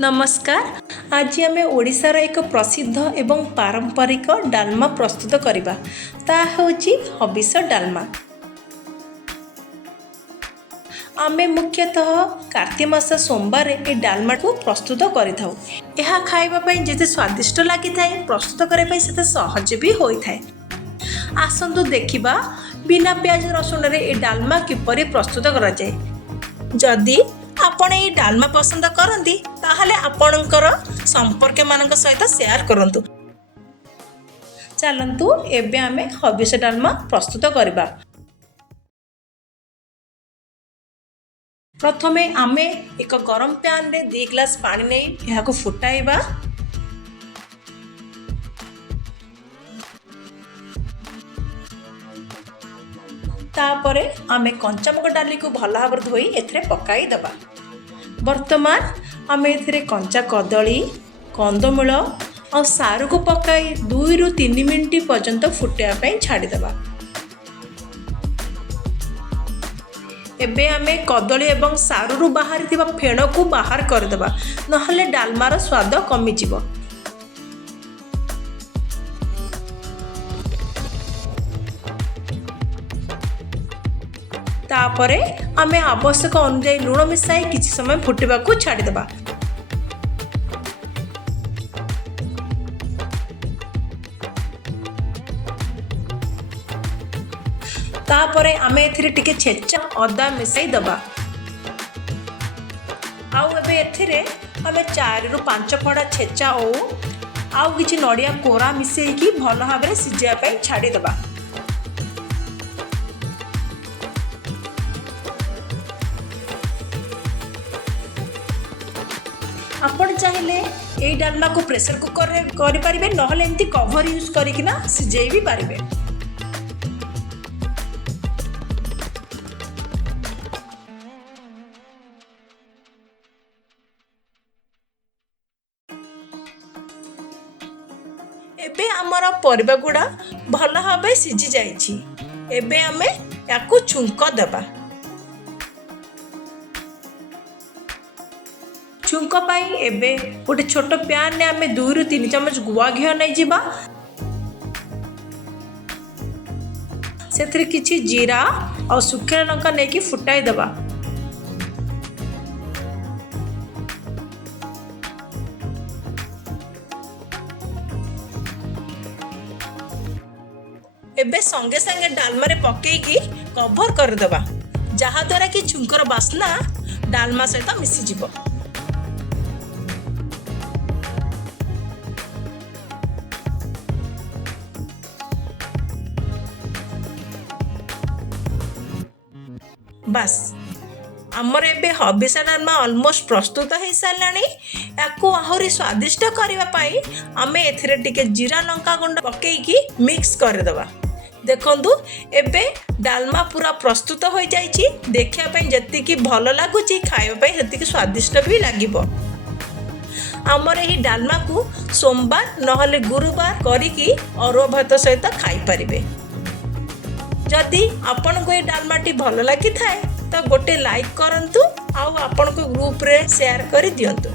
नमस्कार। आज आम ओडिशार एक प्रसिद्ध एवं पारंपरिक डालमा प्रस्तुत करवा ता हूँ हबिष डालमा। आम मुख्यतः कार्तिक मास सोमवार ये डालमा को प्रस्तुत करिथाउ। यह खाइबापई जेते स्वादिष्ट लगी थाए प्रस्तुत करने से सहज भी होता है। आसंतु देखिबा बिना प्याज रसुण रे ये डालमा किपरि प्रस्तुत करा जाए। जदि आपण ये डालमा पसंद करती ताहले आपणकर संपर्क मान सहित शेयर करंतु। चलंतु एबे आमे हबिष डालमा प्रस्तुत करबा। प्रथमे आमे एक गरम पैन रे 2 ग्लास पानी नहीं यहाको फुटाइबा। तापरे आमे कंचामुग डाली को भल भाव धोई एथरे पकाई दबा। वर्तमान आमे एथरे कंचा कदली कंदमूल और सारू को पकाई 2 ରୁ 3 मिनिट पर्यंत फुटाइबा पई छाड़ी दबा। एबे आमे कदली एवं सारू रु बाहरी थिबा फेण को बाहर कर दबा, नहले डालमार स्वाद कमी जिवो। तापरे आमे आवश्यक अनुसार लुण मिसाई किछि समय फुटिबा को छाड़ी दबा। तापरे आमे एथिरे टिके छेचा अदा मिसाई दबा। आउ एबे एथिरे आमे 4 ରୁ 5 फड़ा छेचा ओ आउ किछि नडिया कोरा मिसेई की भल भाबरे सिजिया पई छाड़ी दबा। आपण चाहिले ये डालमा को प्रेशर कुकर रे करि परिबे, नहले एमती कवर यूज करिकिना सिजेई भी पारिबे। एबे हमर परिबा गुडा भल भाबे सिजी जाइछि। एबे आमे याकू छुंक देबा। छुंक पाई एबे गोटे छोट प्यान ने आमे 2 ରୁ 3 चमच गुआ घिओ नहीं जिबा। सेथरे किछि जीरा और सुखा लंका नहीं कि फुटाई दबा। एबे संगे संगे डालमा रे पकेई कवर कर दबा, जहा द्वारा कि छुंकर बास्ना डालमा सहित मिसी जिवो। बस आमर एबे हबिष डालमा ऑलमोस्ट प्रस्तुत हो साराणी। याकू आहुरी स्वादिष्ट करने आमे एथिरे टिके जीरा लंका गुंड पकेई मिक्स कर दबा। देखंतु एबे डालमा पूरा प्रस्तुत हो जाइछि। देखिया पई जतिकी भल लागुछि खाइबा पई सेतिकी स्वादिष्ट भी लागिबो। आमर एही डालमा को सोमवार नहले गुरुवार करिकी अरुआ भात सहित खाई परिबे। जदि आपन को ये डालमाटी भल लगी थाए तो गोटे लाइक करंतु आउ आपन को ग्रुप रे शेयर कर दियंतु।